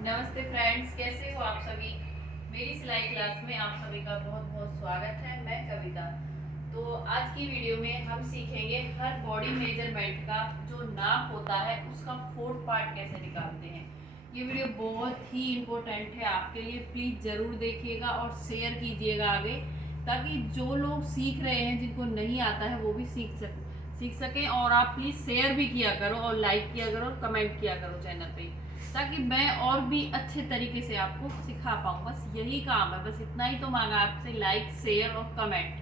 नमस्ते फ्रेंड्स, कैसे हो आप सभी। मेरी सिलाई क्लास में आप सभी का बहुत बहुत स्वागत है। मैं कविता। तो आज की वीडियो में हम सीखेंगे हर बॉडी मेजरमेंट का जो नाप होता है उसका फोर्थ पार्ट कैसे निकालते हैं। ये वीडियो बहुत ही इम्पोर्टेंट है आपके लिए। प्लीज़ ज़रूर देखिएगा और शेयर कीजिएगा आगे, ताकि जो लोग सीख रहे हैं, जिनको नहीं आता है, वो भी सीख सकें। और आप प्लीज़ शेयर भी किया करो और लाइक किया करो और कमेंट किया करो चैनल पे, ताकि मैं और भी अच्छे तरीके से आपको सिखा पाऊँ। बस यही काम है, बस इतना ही तो मांगा आपसे, लाइक शेयर और कमेंट,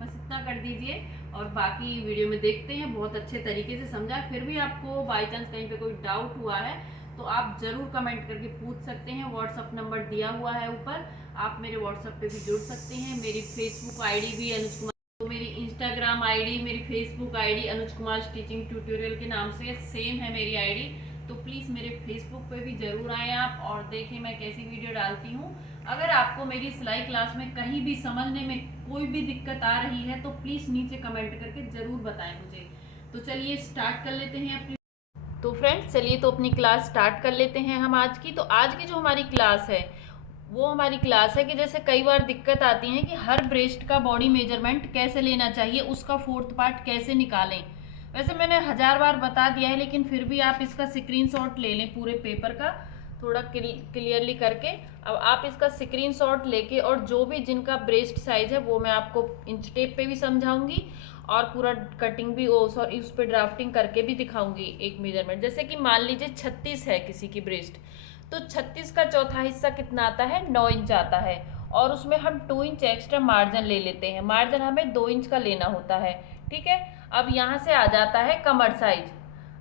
बस इतना कर दीजिए। और बाकी वीडियो में देखते हैं, बहुत अच्छे तरीके से समझा। फिर भी आपको बाई चांस कहीं पे कोई डाउट हुआ है तो आप ज़रूर कमेंट करके पूछ सकते हैं। व्हाट्सअप नंबर दिया हुआ है ऊपर, आप मेरे व्हाट्सअप पे भी जुड़ सकते हैं। मेरी फेसबुक आईडी भी अनुज कुमार, तो मेरी इंस्टाग्राम आईडी, मेरी Facebook ID Anuj Kumar stitching tutorial के नाम से सेम है मेरी आईडी। तो प्लीज़ मेरे फेसबुक पे भी ज़रूर आएँ आप और देखें मैं कैसी वीडियो डालती हूँ। अगर आपको मेरी सिलाई क्लास में कहीं भी समझने में कोई भी दिक्कत आ रही है तो प्लीज़ नीचे कमेंट करके ज़रूर बताएं मुझे। तो चलिए स्टार्ट कर लेते हैं अपनी। तो फ्रेंड्स चलिए तो अपनी क्लास स्टार्ट कर लेते हैं हम आज की। तो आज की जो हमारी क्लास है वो हमारी क्लास है कि जैसे कई बार दिक्कत आती है कि हर ब्रेस्ट का बॉडी मेजरमेंट कैसे लेना चाहिए, उसका फोर्थ पार्ट कैसे निकालें। वैसे मैंने 1000 बार बता दिया है, लेकिन फिर भी आप इसका स्क्रीनशॉट ले लें पूरे पेपर का, थोड़ा क्लियरली करके। अब आप इसका स्क्रीनशॉट लेके, और जो भी जिनका ब्रेस्ट साइज है वो मैं आपको इंच टेप पे भी समझाऊंगी और पूरा कटिंग भी सॉरी उस पर ड्राफ्टिंग करके भी दिखाऊंगी एक मेजरमेंट। जैसे कि मान लीजिए 36 है किसी की ब्रेस्ट, तो 36 का चौथा हिस्सा कितना आता है, 9 इंच आता है। और उसमें हम 2 इंच एक्स्ट्रा मार्जिन ले लेते हैं। मार्जिन हमें 2 इंच का लेना होता है, ठीक है। अब यहाँ से आ जाता है कमर साइज।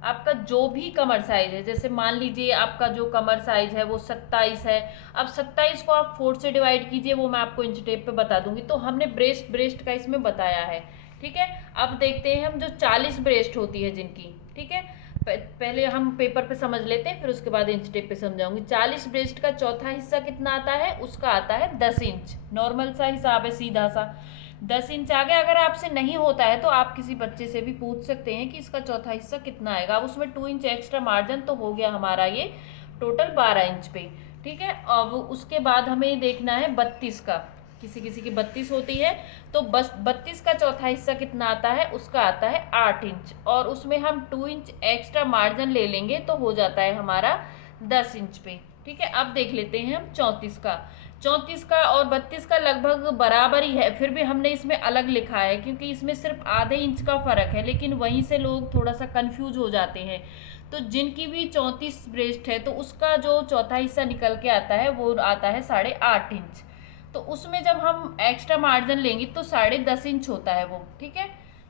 आपका जो भी कमर साइज है, जैसे मान लीजिए आपका जो कमर साइज है वो 27 है। अब 27 को आप 4 से डिवाइड कीजिए, वो मैं आपको इंच टेप पे बता दूंगी। तो हमने ब्रेस्ट का इसमें बताया है, ठीक है। अब देखते हैं हम जो 40 ब्रेस्ट होती है जिनकी, ठीक है। पहले हम पेपर पे समझ लेते हैं, फिर उसके बाद इंच टेप पे समझाऊंगी। 40 ब्रेस्ट का चौथा हिस्सा कितना आता है, उसका आता है 10 इंच। नॉर्मल सा हिसाब है, सीधा सा 10 इंच आ गया। अगर आपसे नहीं होता है तो आप किसी बच्चे से भी पूछ सकते हैं कि इसका चौथा हिस्सा कितना आएगा। अब उसमें 2 इंच एक्स्ट्रा मार्जिन, तो हो गया हमारा ये टोटल 12 इंच पे, ठीक है। अब उसके बाद हमें देखना है 32 का। किसी किसी की 32 होती है, तो बस 32 का चौथा हिस्सा कितना आता है, उसका आता है 8 इंच। और उसमें हम 2 इंच एक्स्ट्रा मार्जिन ले लेंगे तो हो जाता है हमारा 10 इंच पे, ठीक है। अब देख लेते हैं हम 34 का। 34 का और 32 का लगभग बराबर ही है, फिर भी हमने इसमें अलग लिखा है क्योंकि इसमें सिर्फ आधे इंच का फ़र्क है, लेकिन वहीं से लोग थोड़ा सा कंफ्यूज हो जाते हैं। तो जिनकी भी 34 ब्रेस्ट है तो उसका जो चौथा हिस्सा निकल के आता है वो आता है 8.5 इंच। तो उसमें जब हम एक्स्ट्रा मार्जिन लेंगे तो 10.5 इंच होता है वो, ठीक है।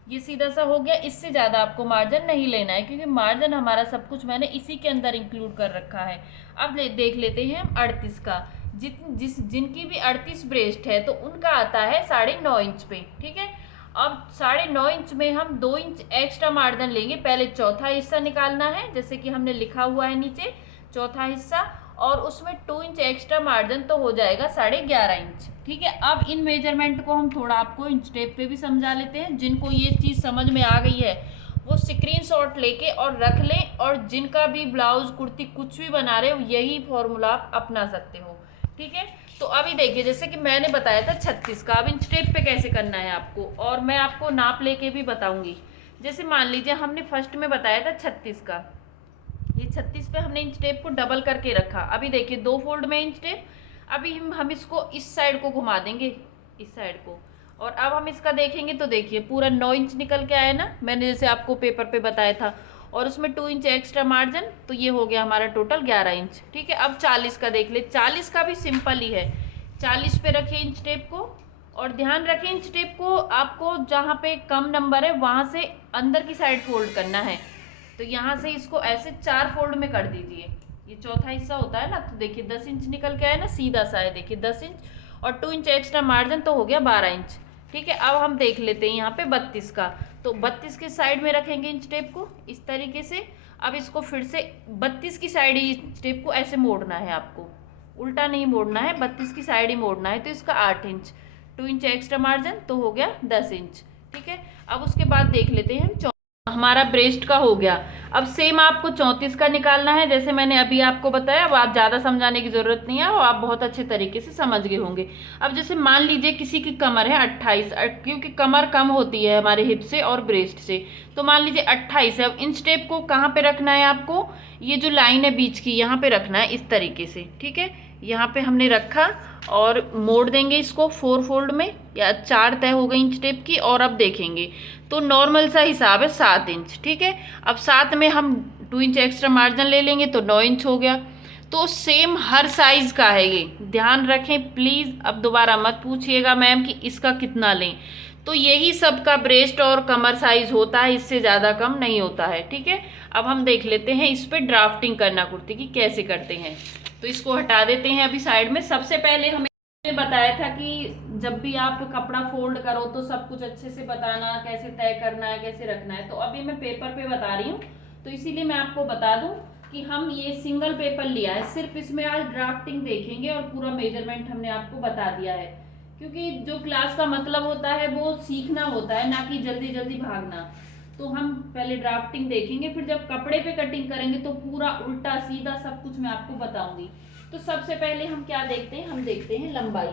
ये सीधा सा हो गया। इससे ज़्यादा आपको मार्जिन नहीं लेना है, क्योंकि मार्जिन हमारा सब कुछ मैंने इसी के अंदर इंक्लूड कर रखा है। अब देख लेते हैं हम 38 का। जिनकी भी 38 ब्रेस्ट है तो उनका आता है 9.5 इंच पे, ठीक है। अब 9.5 इंच में हम 2 इंच एक्स्ट्रा मार्जिन लेंगे। पहले चौथा हिस्सा निकालना है, जैसे कि हमने लिखा हुआ है नीचे चौथा हिस्सा, और उसमें 2 इंच एक्स्ट्रा मार्जिन तो हो जाएगा 11.5 इंच, ठीक है। अब इन मेजरमेंट को हम थोड़ा आपको इंच टेप पे भी समझा लेते हैं। जिनको ये चीज़ समझ में आ गई है वो स्क्रीनशॉट लेके और रख लें, और जिनका भी ब्लाउज कुर्ती कुछ भी बना रहे हो यही फॉर्मूला आप अपना सकते हो, ठीक है। तो अभी देखिए, जैसे कि मैंने बताया था 36 का, अब इंच टेप पे कैसे करना है आपको, और मैं आपको नाप लेके भी बताऊंगी। जैसे मान लीजिए हमने फर्स्ट में बताया था 36 का, ये 36 पे हमने इंच टेप को डबल करके रखा। अभी देखिए 2 फोल्ड में इंच टेप। अभी हम इसको इस साइड को घुमा देंगे, इस साइड को, और अब हम इसका देखेंगे तो देखिए पूरा 9 इंच निकल के आया ना, मैंने जैसे आपको पेपर पे बताया था। और उसमें 2 इंच एक्स्ट्रा मार्जिन, तो ये हो गया हमारा टोटल 11 इंच, ठीक है। अब 40 का देख ले। 40 का भी सिंपल ही है। 40 पे रखिए इंच टेप को, और ध्यान रखें इंच टेप को आपको जहाँ पे कम नंबर है वहाँ से अंदर की साइड फोल्ड करना है। तो यहाँ से इसको ऐसे 4 फोल्ड में कर दीजिए। ये चौथा हिस्सा होता है ना, तो देखिए 10 इंच निकल के आया ना, सीधा सा है, देखिए 10 इंच और 2 इंच एक्स्ट्रा मार्जिन, तो हो गया 12 इंच, ठीक है। अब हम देख लेते हैं यहाँ पे 32 का। तो 32 के साइड में रखेंगे इंच टेप को इस तरीके से। अब इसको फिर से 32 की साइड ही इंच टेप को ऐसे मोड़ना है आपको, उल्टा नहीं मोड़ना है, 32 की साइड ही मोड़ना है। तो इसका 8 इंच, 2 इंच एक्स्ट्रा मार्जिन, तो हो गया 10 इंच, ठीक है। अब उसके बाद देख लेते हैं हम हमारा ब्रेस्ट का हो गया। अब सेम आपको 34 का निकालना है, जैसे मैंने अभी आपको बताया। अब आप ज़्यादा समझाने की ज़रूरत नहीं है, वो आप बहुत अच्छे तरीके से समझ गए होंगे। अब जैसे मान लीजिए किसी की कमर है 28, क्योंकि कमर कम होती है हमारे हिप से और ब्रेस्ट से, तो मान लीजिए 28 है। अब इन स्टेप को कहाँ पे रखना है आपको, ये जो लाइन है बीच की यहाँ पे रखना है इस तरीके से, ठीक है। यहाँ पे हमने रखा और मोड़ देंगे इसको 4 फोल्ड में, या 4 तय हो गई इंच टेप की। और अब देखेंगे तो नॉर्मल सा हिसाब है 7 इंच, ठीक है। अब 7 में हम 2 इंच एक्स्ट्रा मार्जिन ले लेंगे तो 9 इंच हो गया। तो सेम हर साइज का है ये, ध्यान रखें प्लीज़। अब दोबारा मत पूछिएगा मैम कि इसका कितना लें, तो यही सब का ब्रेस्ट और कमर साइज होता है, इससे ज़्यादा कम नहीं होता है, ठीक है। अब हम देख लेते हैं इस पर ड्राफ्टिंग करना कुर्ती की कैसे करते हैं। तो इसको हटा देते हैं अभी साइड में। सबसे पहले हमें बताया था कि जब भी आप कपड़ा फोल्ड करो तो सब कुछ अच्छे से बताना, कैसे तय करना है, कैसे रखना है। तो अभी मैं पेपर पे बता रही हूँ, तो इसीलिए मैं आपको बता दूं कि हम ये सिंगल पेपर लिया है, सिर्फ इसमें आज ड्राफ्टिंग देखेंगे और पूरा मेजरमेंट हमने आपको बता दिया है। क्योंकि जो क्लास का मतलब होता है वो सीखना होता है, ना कि जल्दी जल्दी भागना। तो हम पहले ड्राफ्टिंग देखेंगे, फिर जब कपड़े पे कटिंग करेंगे तो पूरा उल्टा सीधा सब कुछ मैं आपको बताऊंगी। तो सबसे पहले हम क्या देखते हैं, हम देखते हैं लंबाई।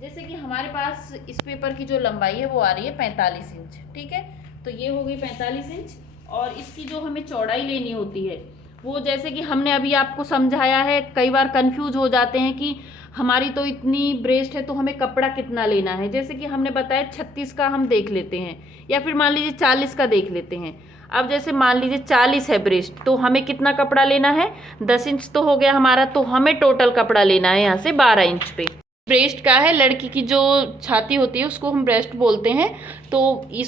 जैसे कि हमारे पास इस पेपर की जो लंबाई है वो आ रही है 45 इंच, ठीक है। तो ये हो गई 45 इंच। और इसकी जो हमें चौड़ाई लेनी होती है वो, जैसे कि हमने अभी आपको समझाया है, कई बार कंफ्यूज हो जाते हैं कि हमारी तो इतनी ब्रेस्ट है तो हमें कपड़ा कितना लेना है। जैसे कि हमने बताया 36 का हम देख लेते हैं, या फिर मान लीजिए 40 का देख लेते हैं। अब जैसे मान लीजिए 40 है ब्रेस्ट, तो हमें कितना कपड़ा लेना है, 10 इंच तो हो गया हमारा। तो हमें टोटल कपड़ा लेना है यहाँ से 12 इंच पे। ब्रेस्ट का है, लड़की की जो छाती होती है उसको हम ब्रेस्ट बोलते हैं, तो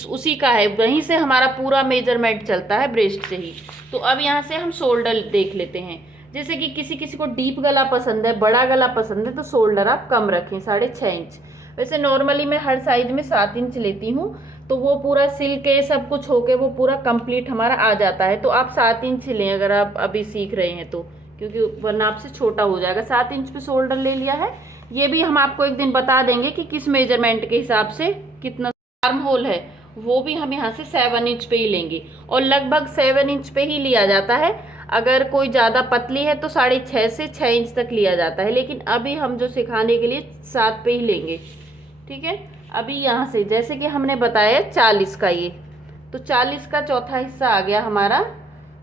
उसी का है, वहीं से हमारा पूरा मेजरमेंट चलता है, ब्रेस्ट से ही। तो अब यहाँ से हम शोल्डर देख लेते हैं। जैसे कि किसी किसी को डीप गला पसंद है, बड़ा गला पसंद है, तो शोल्डर आप कम रखें, 6.5 इंच। वैसे नॉर्मली मैं हर साइज में 7 इंच लेती हूँ, तो वो पूरा सिल के सब कुछ होके वो पूरा कंप्लीट हमारा आ जाता है। तो आप 7 इंच लें अगर आप अभी सीख रहे हैं तो, क्योंकि वरना आपसे छोटा हो जाएगा। 7 इंच पे शोल्डर ले लिया है। ये भी हम आपको एक दिन बता देंगे कि किस मेजरमेंट के हिसाब से कितना। आर्म होल है वो भी हम यहाँ से 7 इंच पे ही लेंगे, और लगभग 7 इंच पे ही लिया जाता है। अगर कोई ज़्यादा पतली है तो 6.5 से 6 इंच तक लिया जाता है, लेकिन अभी हम जो सिखाने के लिए 7 पे ही लेंगे, ठीक है। अभी यहाँ से जैसे कि हमने बताया 40 का ये, तो 40 का चौथा हिस्सा आ गया हमारा,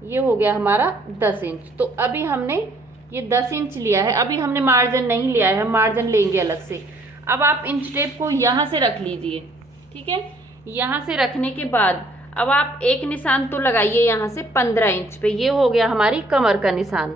ये हो गया हमारा 10 इंच। तो अभी हमने ये 10 इंच लिया है, अभी हमने मार्जिन नहीं लिया है, हम मार्जिन लेंगे अलग से। अब आप इंच टेप को यहाँ से रख लीजिए, ठीक है। यहाँ से रखने के बाद अब आप एक निशान तो लगाइए यहाँ से 15 इंच पे, ये हो गया हमारी कमर का निशान।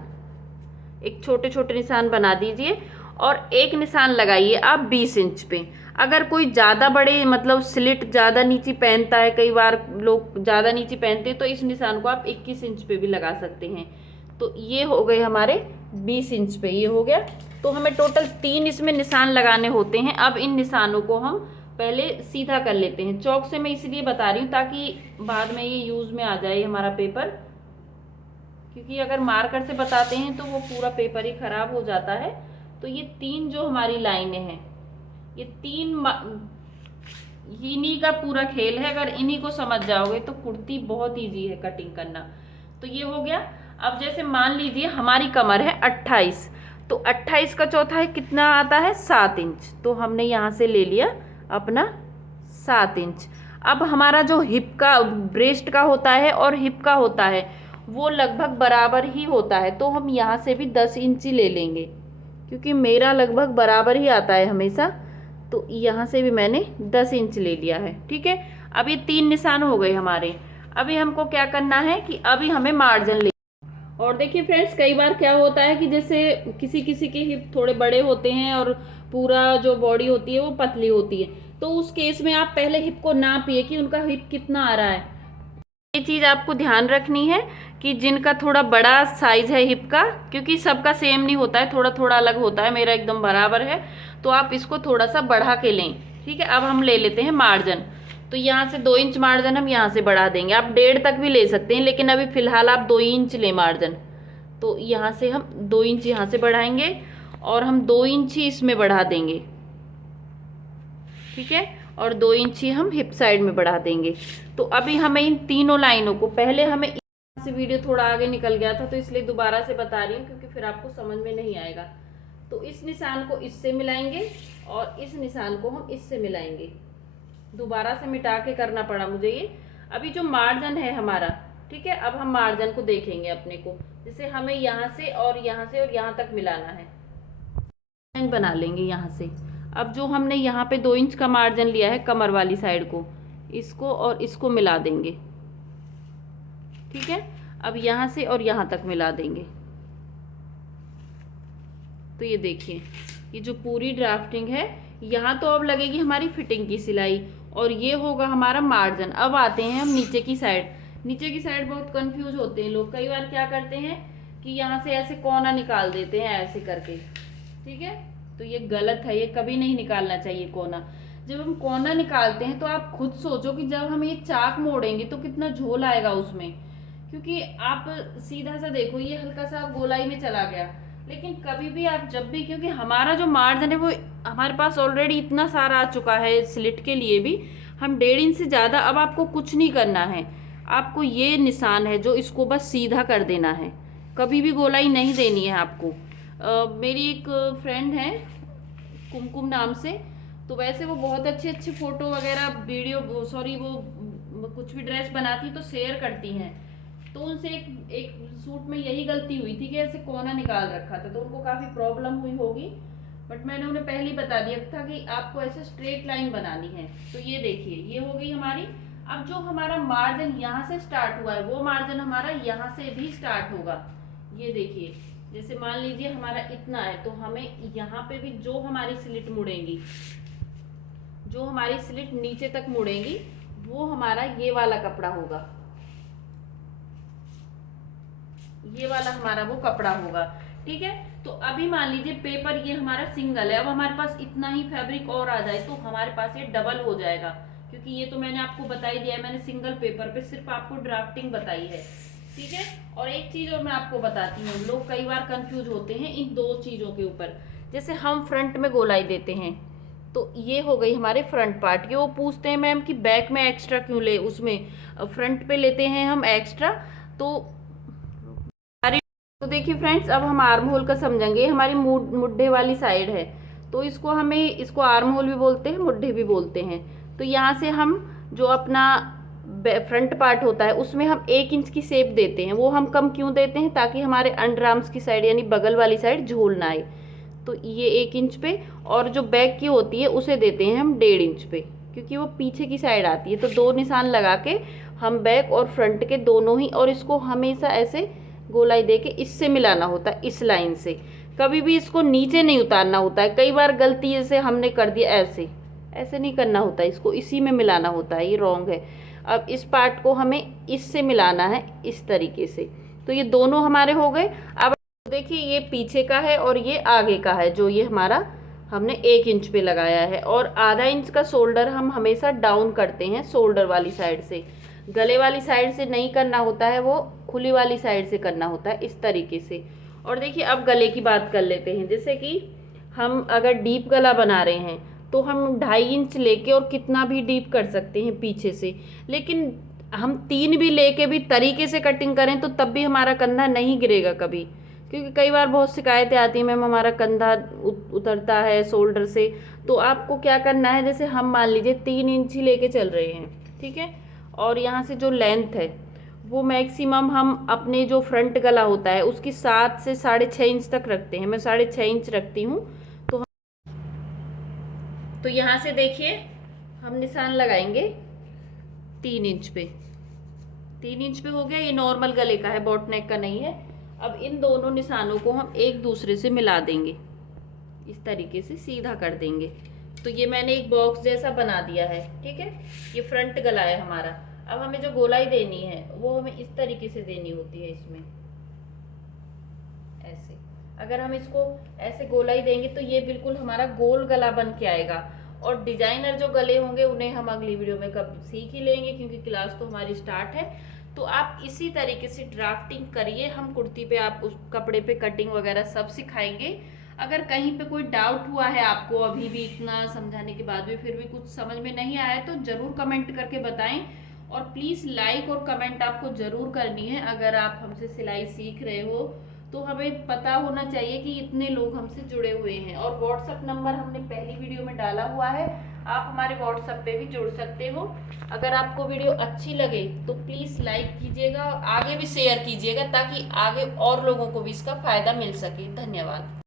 एक छोटे छोटे निशान बना दीजिए और एक निशान लगाइए आप 20 इंच पे। अगर कोई ज़्यादा बड़े मतलब स्लिट ज़्यादा नीचे पहनता है, कई बार लोग ज़्यादा नीचे पहनते हैं, तो इस निशान को आप 21 इंच पे भी लगा सकते हैं। तो ये हो गए हमारे 20 इंच पे, ये हो गया। तो हमें टोटल 3 इसमें निशान लगाने होते हैं। अब इन निशानों को हम पहले सीधा कर लेते हैं। चौक से मैं इसलिए बता रही हूँ ताकि बाद में ये यूज़ में आ जाए हमारा पेपर, क्योंकि अगर मार्कर से बताते हैं तो वो पूरा पेपर ही खराब हो जाता है। तो ये 3 जो हमारी लाइनें हैं, ये 3 इन्हीं का पूरा खेल है। अगर इन्हीं को समझ जाओगे तो कुर्ती बहुत इजी है कटिंग करना। तो ये हो गया। अब जैसे मान लीजिए हमारी कमर है 28, तो 28 का चौथा है कितना आता है 7 इंच। तो हमने यहाँ से ले लिया अपना 7 इंच। अब हमारा जो हिप का ब्रेस्ट का होता है और हिप का होता है वो लगभग बराबर ही होता है, तो हम यहाँ से भी 10 इंच ही ले लेंगे, क्योंकि मेरा लगभग बराबर ही आता है हमेशा। तो यहाँ से भी मैंने 10 इंच ले लिया है, ठीक है। अब ये 3 निशान हो गए हमारे। अभी हमको क्या करना है कि अभी हमें मार्जिन ले। और देखिए फ्रेंड्स, कई बार क्या होता है कि जैसे किसी किसी के हिप थोड़े बड़े होते हैं और पूरा जो बॉडी होती है वो पतली होती है, तो उस केस में आप पहले हिप को नापिए कि उनका हिप कितना आ रहा है। ये चीज़ आपको ध्यान रखनी है कि जिनका थोड़ा बड़ा साइज है हिप का, क्योंकि सबका सेम नहीं होता है, थोड़ा थोड़ा अलग होता है, मेरा एकदम बराबर है, तो आप इसको थोड़ा सा बढ़ा के लें, ठीक है। अब हम ले लेते हैं मार्जिन। तो यहाँ से 2 इंच मार्जिन हम यहाँ से बढ़ा देंगे। आप 1.5 तक भी ले सकते हैं, लेकिन अभी फ़िलहाल आप 2 इंच लें मार्जिन। तो यहाँ से हम 2 इंच यहाँ से बढ़ाएंगे और हम 2 इंच ही इसमें बढ़ा देंगे, ठीक है। और 2 इंच ही हम हिप साइड में बढ़ा देंगे। तो अभी हमें इन तीनों लाइनों को, पहले हमें से वीडियो थोड़ा आगे निकल गया था तो इसलिए दोबारा से बता रही हूँ क्योंकि फिर आपको समझ में नहीं आएगा। तो इस निशान को इससे मिलाएंगे और इस निशान को हम इससे मिलाएंगे। दोबारा से मिटा के करना पड़ा मुझे ये। अभी जो मार्जिन है हमारा, ठीक है, अब हम मार्जिन को देखेंगे अपने को, जैसे हमें यहाँ से और यहाँ से और यहाँ तक मिलाना है, लाइन बना लेंगे यहाँ से। अब जो हमने यहाँ पे 2 इंच का मार्जिन लिया है कमर वाली साइड को, इसको और इसको मिला देंगे, ठीक है। अब यहाँ से और यहाँ तक मिला देंगे। तो ये देखिए, ये जो पूरी ड्राफ्टिंग है, यहाँ तो अब लगेगी हमारी फिटिंग की सिलाई और ये होगा हमारा मार्जिन। अब आते हैं हम नीचे की साइड। नीचे की साइड बहुत कंफ्यूज होते हैं लोग, कई बार क्या करते हैं कि यहाँ से ऐसे कोना निकाल देते हैं ऐसे करके, ठीक है। तो ये गलत है, ये कभी नहीं निकालना चाहिए कोना। जब हम कोना निकालते हैं तो आप खुद सोचो कि जब हम ये चाक मोड़ेंगे तो कितना झोल आएगा उसमें, क्योंकि आप सीधा सा देखो ये हल्का सा गोलाई में चला गया। लेकिन कभी भी आप जब भी, क्योंकि हमारा जो मार्जिन है वो हमारे पास ऑलरेडी इतना सारा आ चुका है स्लिट के लिए भी, हम 1.5 इंच से ज़्यादा, अब आपको कुछ नहीं करना है। आपको ये निशान है जो इसको बस सीधा कर देना है, कभी भी गोलाई नहीं देनी है आपको। मेरी एक फ्रेंड है कुमकुम नाम से, तो वैसे वो बहुत अच्छे अच्छे फ़ोटो वगैरह वीडियो वो कुछ भी ड्रेस बनाती तो शेयर करती हैं। तो उनसे एक सूट में यही गलती हुई थी कि ऐसे कोना निकाल रखा था, तो उनको काफ़ी प्रॉब्लम हुई होगी। बट मैंने उन्हें पहले ही बता दिया था कि आपको ऐसे स्ट्रेट लाइन बनानी है। तो ये देखिए, ये हो गई हमारी। अब जो हमारा मार्जिन यहाँ से स्टार्ट हुआ है वो मार्जिन हमारा यहाँ से भी स्टार्ट होगा। ये देखिए, जैसे मान लीजिए हमारा इतना है तो हमें यहाँ पे भी जो हमारी स्लिट मुड़ेंगी, जो हमारी स्लिट नीचे तक मुड़ेंगी, वो हमारा ये वाला कपड़ा होगा, ये वाला हमारा वो कपड़ा होगा, ठीक है। तो अभी मान लीजिए पेपर ये हमारा सिंगल है, अब हमारे पास इतना ही फैब्रिक और आ जाए तो हमारे पास ये डबल हो जाएगा, क्योंकि ये तो मैंने आपको बता ही दिया है, मैंने सिंगल पेपर पे सिर्फ आपको ड्राफ्टिंग बताई है, ठीक है। और एक चीज और मैं आपको बताती हूँ, लोग कई बार कंफ्यूज होते हैं इन 2 चीजों के ऊपर। जैसे हम फ्रंट में गोलाई देते हैं तो ये हो गई हमारे फ्रंट पार्ट, ये वो पूछते हैं मैम कि बैक में एक्स्ट्रा क्यों ले, उसमें फ्रंट पे लेते हैं हम एक्स्ट्रा। तो देखिए फ्रेंड्स, अब हम आर्म होल का समझेंगे। हमारी मुड्ढे वाली साइड है तो इसको आर्म होल भी बोलते हैं, मुड्ढे भी बोलते हैं। तो यहाँ से हम जो अपना फ्रंट पार्ट होता है उसमें हम 1 इंच की शेप देते हैं। वो हम कम क्यों देते हैं, ताकि हमारे अंडर आर्म्स की साइड यानी बगल वाली साइड झूल ना आए। तो ये 1 इंच पे, और जो बैक की होती है उसे देते हैं हम 1.5 इंच पे, क्योंकि वो पीछे की साइड आती है। तो 2 निशान लगा के हम बैक और फ्रंट के दोनों ही, और इसको हमेशा ऐसे गोलाई दे के इससे मिलाना होता है, इस लाइन से। कभी भी इसको नीचे नहीं उतारना होता है, कई बार गलती जैसे हमने कर दिया ऐसे, ऐसे नहीं करना होता है, इसको इसी में मिलाना होता है, ये रॉन्ग है। अब इस पार्ट को हमें इससे मिलाना है इस तरीके से। तो ये दोनों हमारे हो गए। अब देखिए, ये पीछे का है और ये आगे का है, जो ये हमारा हमने 1 इंच पे लगाया है। और आधा इंच का शोल्डर हम हमेशा डाउन करते हैं शोल्डर वाली साइड से, गले वाली साइड से नहीं करना होता है, वो खुली वाली साइड से करना होता है, इस तरीके से। और देखिए, अब गले की बात कर लेते हैं। जैसे कि हम अगर डीप गला बना रहे हैं तो हम 2.5 इंच लेके और कितना भी डीप कर सकते हैं पीछे से, लेकिन हम 3 भी लेके भी तरीके से कटिंग करें तो तब भी हमारा कंधा नहीं गिरेगा कभी। क्योंकि कई बार बहुत शिकायतें आती हैं, मैम हमारा कंधा उतरता है शोल्डर से। तो आपको क्या करना है, जैसे हम मान लीजिए 3 इंच ही लेके चल रहे हैं, ठीक है, और यहाँ से जो लेंथ है वो मैक्सिमम हम अपने जो फ्रंट गला होता है उसकी 7 से 6.5 इंच तक रखते हैं। मैं 6.5 इंच रखती हूँ। तो यहाँ से देखिए, हम निशान लगाएंगे 3 इंच पे। 3 इंच पे हो गया, ये नॉर्मल गले का है, बॉट नेक का नहीं है। अब इन दोनों निशानों को हम एक दूसरे से मिला देंगे, इस तरीके से सीधा कर देंगे। तो ये मैंने एक बॉक्स जैसा बना दिया है, ठीक है। ये फ्रंट गला है हमारा। अब हमें जो गोलाई देनी है वो हमें इस तरीके से देनी होती है, इसमें ऐसे। अगर हम इसको ऐसे गोलाई देंगे तो ये बिल्कुल हमारा गोल गला बन के आएगा। और डिजाइनर जो गले होंगे उन्हें हम अगली वीडियो में कब सीख ही लेंगे, क्योंकि क्लास तो हमारी स्टार्ट है। तो आप इसी तरीके से ड्राफ्टिंग करिए, हम कुर्ती पे आप उस कपड़े पे कटिंग वगैरह सब सिखाएंगे। अगर कहीं पे कोई डाउट हुआ है आपको अभी भी इतना समझाने के बाद भी फिर भी कुछ समझ में नहीं आया तो ज़रूर कमेंट करके बताएं। और प्लीज़ लाइक और कमेंट आपको ज़रूर करनी है। अगर आप हमसे सिलाई सीख रहे हो तो हमें पता होना चाहिए कि इतने लोग हमसे जुड़े हुए हैं। और व्हाट्सअप नंबर हमने पहली वीडियो में डाला हुआ है, आप हमारे व्हाट्सएप पे भी जुड़ सकते हो। अगर आपको वीडियो अच्छी लगे तो प्लीज़ लाइक कीजिएगा और आगे भी शेयर कीजिएगा ताकि आगे और लोगों को भी इसका फ़ायदा मिल सके। धन्यवाद।